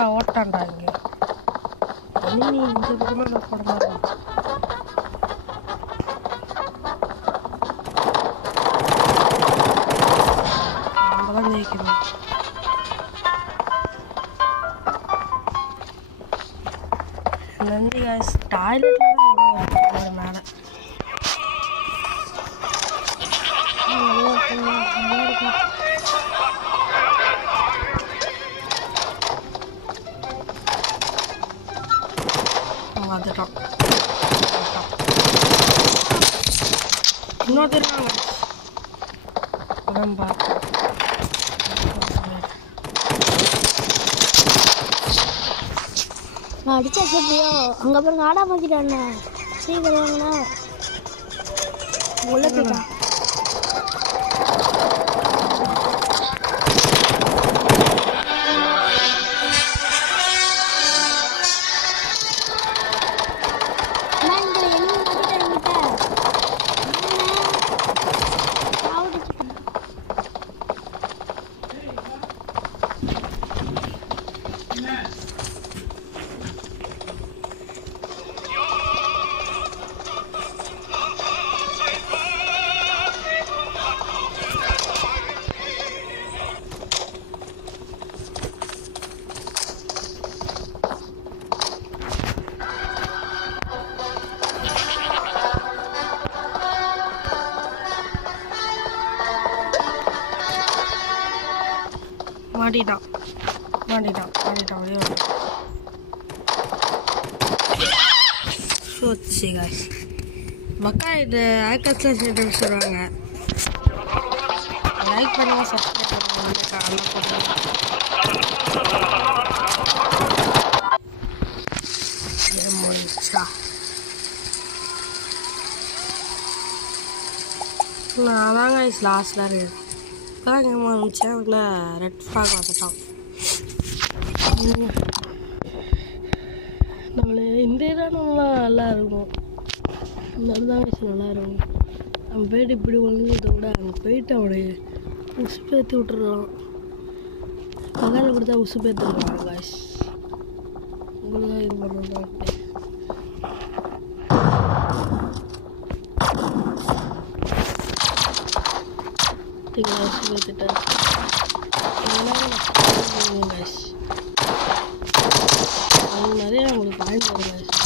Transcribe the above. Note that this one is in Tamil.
எப்படா ஓட்டான்டா இங்கே நீ இந்த பக்கமாக நான் போட மாட்டேன். நம்ம தான் ஜெயிக்கணும். நன்றி guys. டாய்லெட்ல தான் மேலே வந்துட்டோம். இன்னொருத்தர் இருக்காங்க. உடம்பா நான் அடிச்சா எப்படியோ அங்கே அப்புறம் நாடா மாற்றிட்டாண்ணே சீக்கிரம் வாங்கண்ணா உள்ள போயிட்டான். மாட்டிட்டான் வெளியே வந்து சோச்சு காய்ஸ் மக்கா. இது ஆக்கத்தில் சேர்த்து சொல்லுவாங்க. லைக் பண்ணுங்க, சப்ஸ்கிரைப் பண்ணுங்க. முடிச்சா நான் தான் காய்ஸ் லாஸ்டில் இருக்கு. இப்போதான் கேம் ஆரம்பித்தேன். அதில் ரெட் ஃப்ளாக் வந்துட்டான். நம்மளே இந்த இடம் நல்லா இருக்கும். இந்த தான் வயசு நல்லா இருக்கும். நம்ம போய்ட்டு இப்படி ஒழுங்குறத விட அங்கே போயிட்டு அவனை உசு பேர்த்து விட்டுருலாம். பகால கொடுத்தா உசு பேர்த்துருவாங்க காய்ஸ். உங்களுக்கு தான் இது பண்ணணும். உசு பேர்த்துட்டேன் நிறைய நம்மளுக்கு பாயிண்ட் வரும் காய்ஸ்.